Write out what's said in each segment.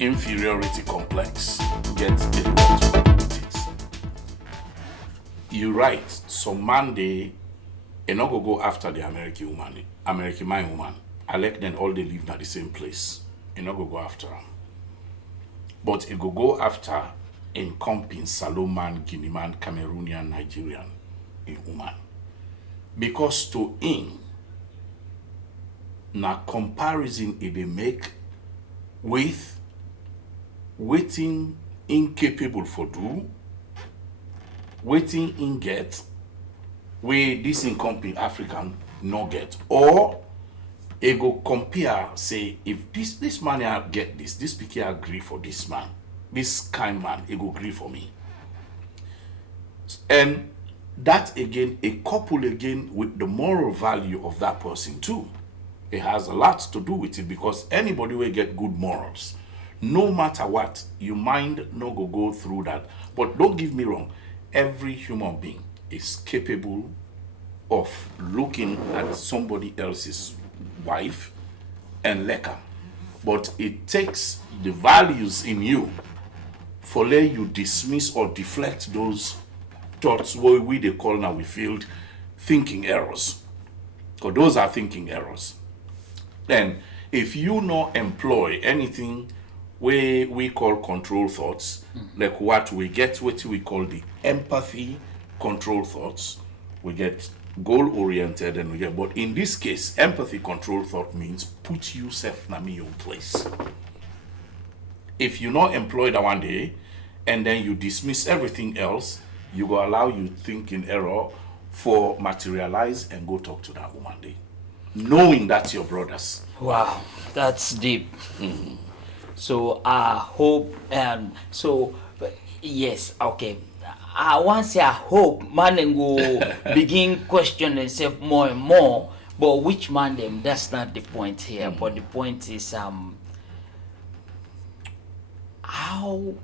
inferiority complex gets a lot to do with it. You're right. Some man they not go after the American man woman. I like them all they live at the same place. You not go after them. But it go after encompassing Saloman, Guinean, Cameroonian, Nigerian, a woman. Because to in na comparison it they make with waiting incapable for do, waiting in get, where this encompassing African no get, or it go compare say if this man I get this picky agree for this man, this kind man it go agree for me. And that again, a couple again with the moral value of that person too. It has a lot to do with it because anybody will get good morals. No matter what, your mind no go through that. But don't get me wrong, every human being is capable of looking at somebody else's wife and liquor. But it takes the values in you for let you dismiss or deflect those thoughts what we they call now we feel thinking errors. Because those are thinking errors. Then if you not employ anything we call control thoughts, like what we call the empathy control thoughts, we get goal oriented and we get, but in this case, empathy control thought means put yourself in your place. If you not employ that one day and then you dismiss everything else, you go allow you think in error for materialize and go talk to that woman day. Knowing that's your brothers. Wow, that's deep. So I hope yes, okay. I want to say I hope man and go begin question themselves more and more. But which man them? That's not the point here. But the point is how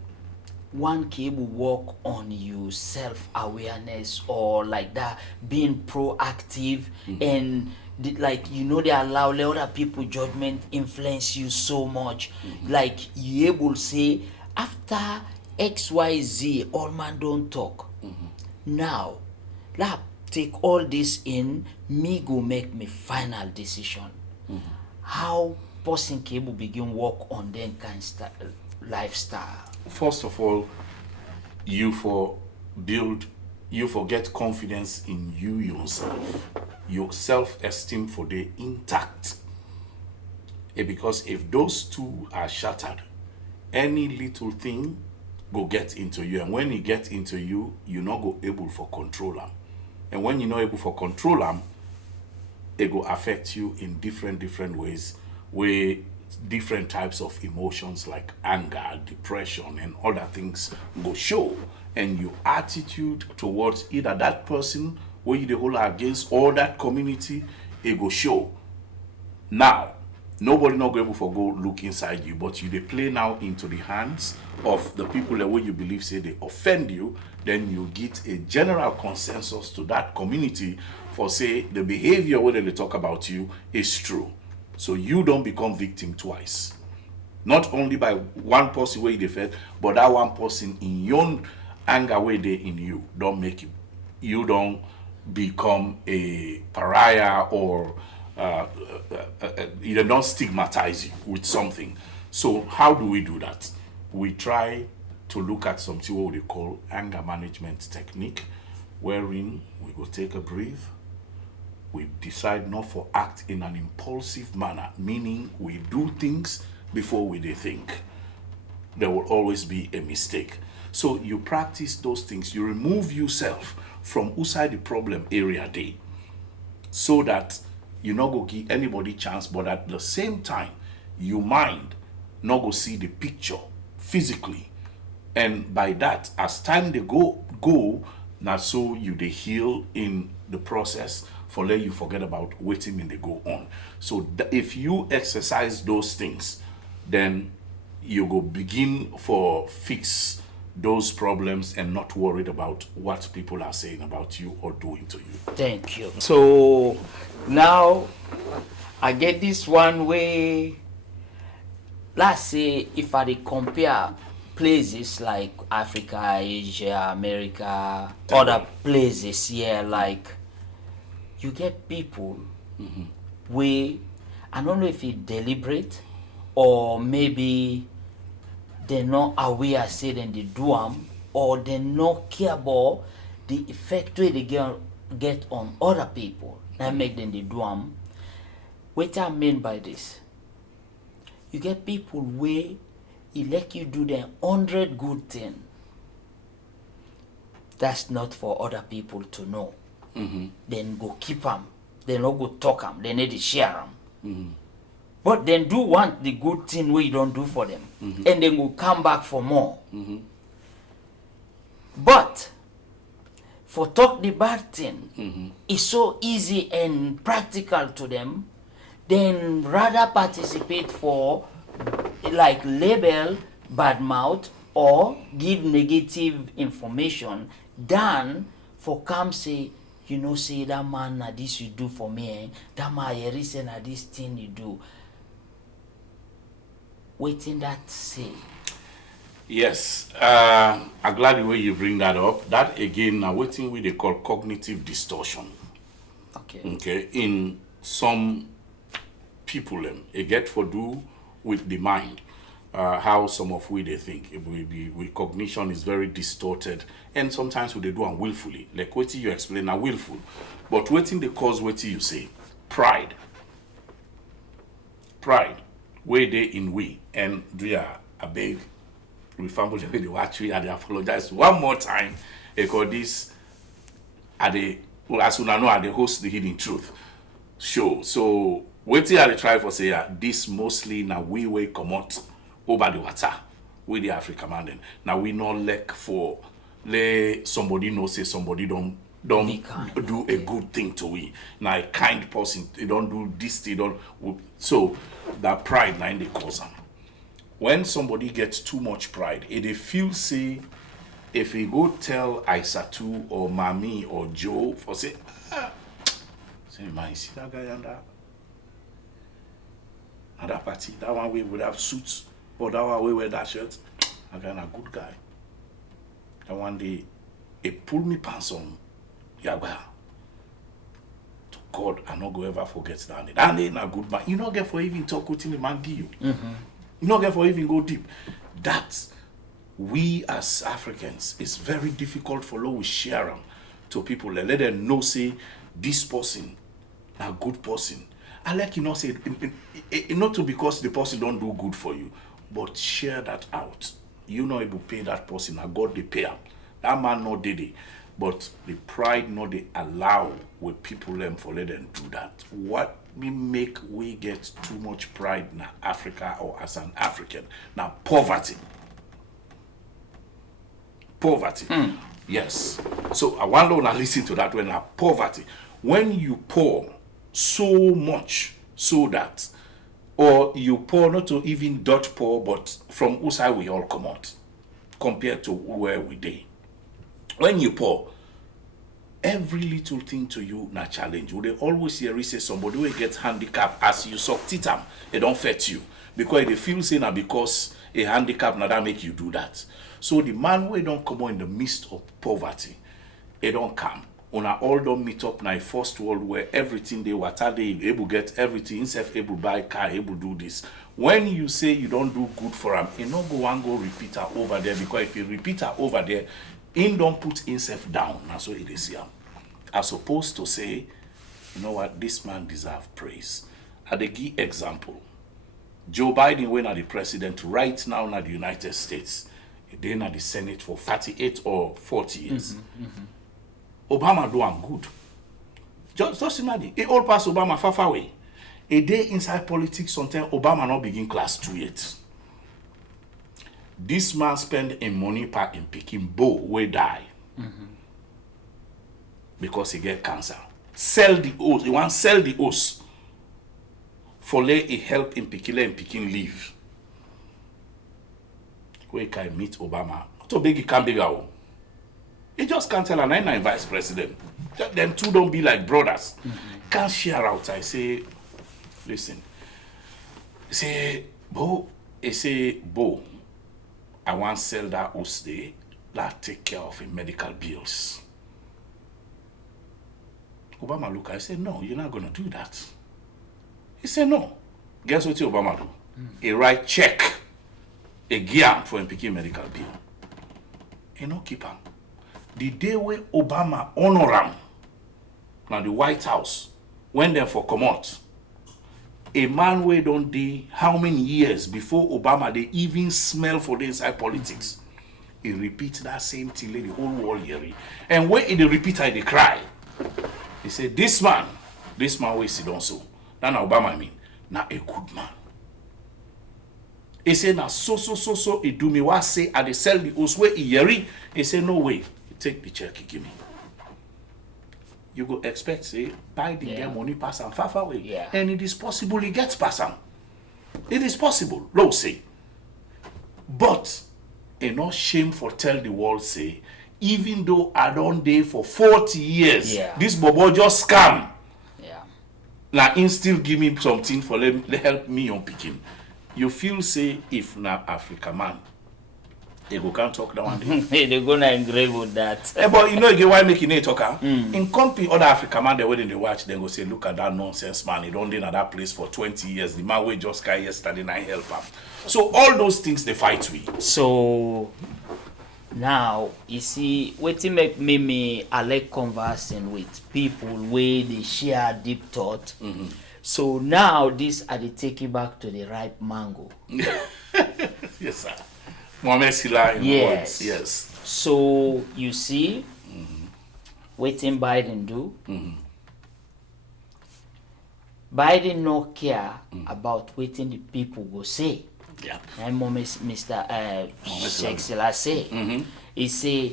one can work on your self-awareness or like that, being proactive and like they allow other people judgment influence you so much. Like you able say after XYZ all man don't talk. Now like take all this in, me go make me final decision. How person can begin work on them kind of lifestyle? First of all, you get confidence in you yourself. Your self-esteem for the intact. Because if those two are shattered, any little thing go get into you. And when it get into you, you're not go able for control them. And when you're not able for control them, it go affect you in different ways where different types of emotions like anger, depression, and other things go show. And your attitude towards either that person where you the whole against or that community, it go show. Now, nobody not go able for go look inside you, but you they play now into the hands of the people that way you believe say they offend you, then you get a general consensus to that community for say the behavior whether they talk about you is true. So you don't become victim twice. Not only by one person where you defend, but that one person in your anger where they in you don't make you don't become a pariah or they don't stigmatize you with something. So how do we do that? We try to look at something what we call anger management technique, wherein we go take a breath. We decide not to act in an impulsive manner, meaning we do things before we they think. There will always be a mistake. So you practice those things. You remove yourself from outside the problem area day, so that you not go give anybody chance, but at the same time, your mind not go see the picture physically. And by that, as time they go, now so you they heal in the process for let you forget about waiting when they go on. So if you exercise those things, then you go begin for fix those problems and not worried about what people are saying about you or doing to you. Thank you. So now I get this one way let's say if I dey compare places like Africa, Asia, America, other places here, like you get people where I don't know if it's deliberate or maybe they're not aware say then they do them, or they not care about the effect wey they get on other people. That make them they do them. What I mean by this, you get people where it let you do them 100 good thing. That's not for other people to know. Then go keep them. Then not go talk them. They need to share them. But then do want the good thing we don't do for them. And then go come back for more. But for talk the bad thing, it's so easy and practical to them, then rather participate for like label bad mouth or give negative information than for come say, you know, say that man na this you do for me, that man here is na this thing you do. Waiting that say. Yes, I'm glad the way you bring that up. That again, now waiting what they call cognitive distortion. Okay. In some people, it get for do with the mind. How some of we they think it will be with cognition is very distorted, and sometimes we they do unwillfully. Like what you explain are willful, but waiting the cause what you say pride, where they in we and do a beg. We found the watch we and apologize one more time because this are the as soon as know are the host the hidden truth show. So waiting at the try for say this mostly now we will come out over the water with the African man. Now we not like for let somebody know say somebody don't do a good thing to we. Now a kind person they don't do this they don't so that pride now in the cause them. When somebody gets too much pride, they feel say if he go tell Aisatu or Mami or Joe for say say man see that guy under that party, that one we would have suits, but that one we wear that shirt, I got a good guy. That one day he pull me pants on Yagba. To God, I not go ever forget that. That ain't a good man. You not get for even talk with the man give you. You not get for even go deep. That we as Africans, it's very difficult for we share them to people. Let them know say this person a good person. I like you not say not to because the person don't do good for you, but share that out. You not able to pay that person. I God they pay him. That man not did it. But the pride not they allow with people them for let them do that. What we make we get too much pride in Africa or as an African. Now poverty. Yes. So I want to listen to that when poverty. When you pour so much so that or you pour not to even dot pour but from whose side we all come out compared to where we dey. When you pour every little thing to you na challenge. Would they always hear say somebody will get handicapped as you suck it am, it don't fit you. Because they feel say na because a handicap na that make you do that. So the man who don't come in the midst of poverty, it don't come. Una all don't meet up na a first world where everything they water they able get everything, himself able buy car, able do this. When you say you don't do good for him, you not go and go repeat her over there because if you repeat her over there, he don't put himself down. That's what it is here. As opposed to say, you know what, this man deserves praise. I dey give example. Joe Biden when at the president right now in the United States, he then at the Senate for 38 or 40 years. Obama do am good. Just imagine, he all pass Obama far away. A day inside politics, sometimes Obama not begin class 2 yet. This man spend in money per in picking bow where die. Because he get cancer. Sell the oath. He want sell the oath. For lay a help in picking leave. Where can I meet Obama? Not big he can't be out. He just can't tell a 99 vice president. Them two don't be like brothers. Can't share out. I say, listen. Say, bo, he say, Bo, I want to sell that house there, that take care of his medical bills. Obama look at it, say, no, you're not going to do that. He said, no. Guess what Obama do? He write check, a gear for him picking medical bill. He no keep him. The day when Obama honor him, now the White House, when they for come out, a man wey don dey how many years before Obama they even smell for the inside politics. He repeat that same thing like the whole world hearing. And when he dey repeat it, they cry. He say, this man wey sit down so. Now Obama mean, now a good man. He say, now so, he do me what say, I dey sell the house where he hearing. He say, no way, he take the check, he give me. You go expect, say, Biden get money pass and far away. Yeah. And it is possible he gets pass am. It is possible, low say. But, enough shame for tell the world, say, even though I don't dey for 40 years, this bobo just scam. Yeah. Now, he still give me something for help me on picking. You feel, say, if na Africa man, they go can't talk that one day. They're gonna engrave with that. But you know again why making it talker? In company other African man they waiting they watch, they go say, look at that nonsense man. He don't dey in that place for 20 years. The man we just got yesterday and I help him. So all those things they fight with. So now you see wetin make me I like conversing with people where they share deep thought. So now this I dey take you back to the ripe mango. Yes, sir. Mohamed Silla in words. Yes. So you see, wetin Biden do? Biden no care about wetin the people go say. Yeah. And Mr. Sheikh Selassie, he say,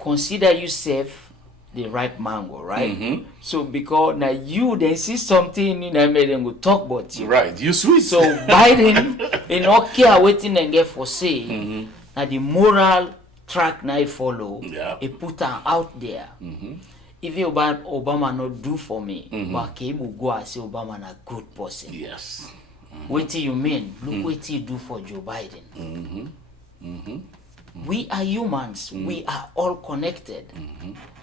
consider yourself the ripe mango, right? So because now you then see something in the made them go talk about you. Right, you sweet. So Biden, he not care waiting and get for say. Now the moral track now he follow, he put her out there. If Obama not do for me, but he will go and say Obama a good person. Yes. What do you mean? Look what he do for Joe Biden. We are humans. We are all connected.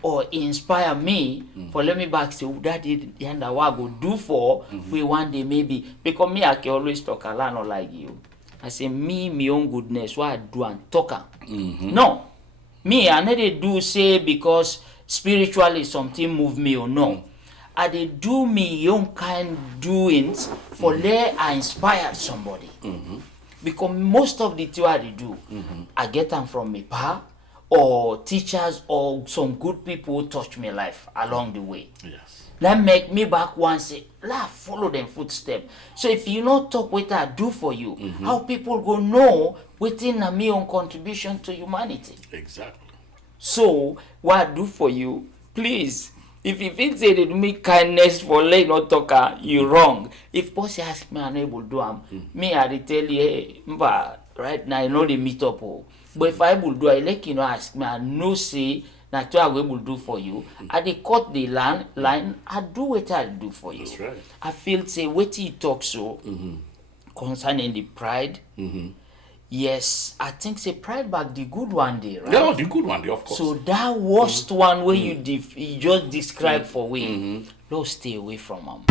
Or inspire me for let me back say that the end I go do for we one day maybe because me I can always talk a lot not like you. I say me my own goodness what I do and talk. No, me I never do say because spiritually something move me or no. I dey do me own kind doings for let I inspire somebody. Because most of the things I do, I get them from my pa or teachers or some good people who touch my life along the way. Yes. That make me back one say, follow them footsteps. So if you not talk what I do for you, how people go know within me own contribution to humanity. Exactly. So what I do for you, please. If you feel say they do me kindness for let not talker, you wrong. If boss ask me unable to do me I tell you, hey, right now I know they meet up. But if I will do, I like you know ask me, I know say that I will do for you. I they cut the line, I do what I do for you. That's right. I feel say what he talk so concerning the pride. Yes, I think say pride back the good one day, right? Yeah, the good one day, of course. So that worst one where you just described for we, Lord stay away from them.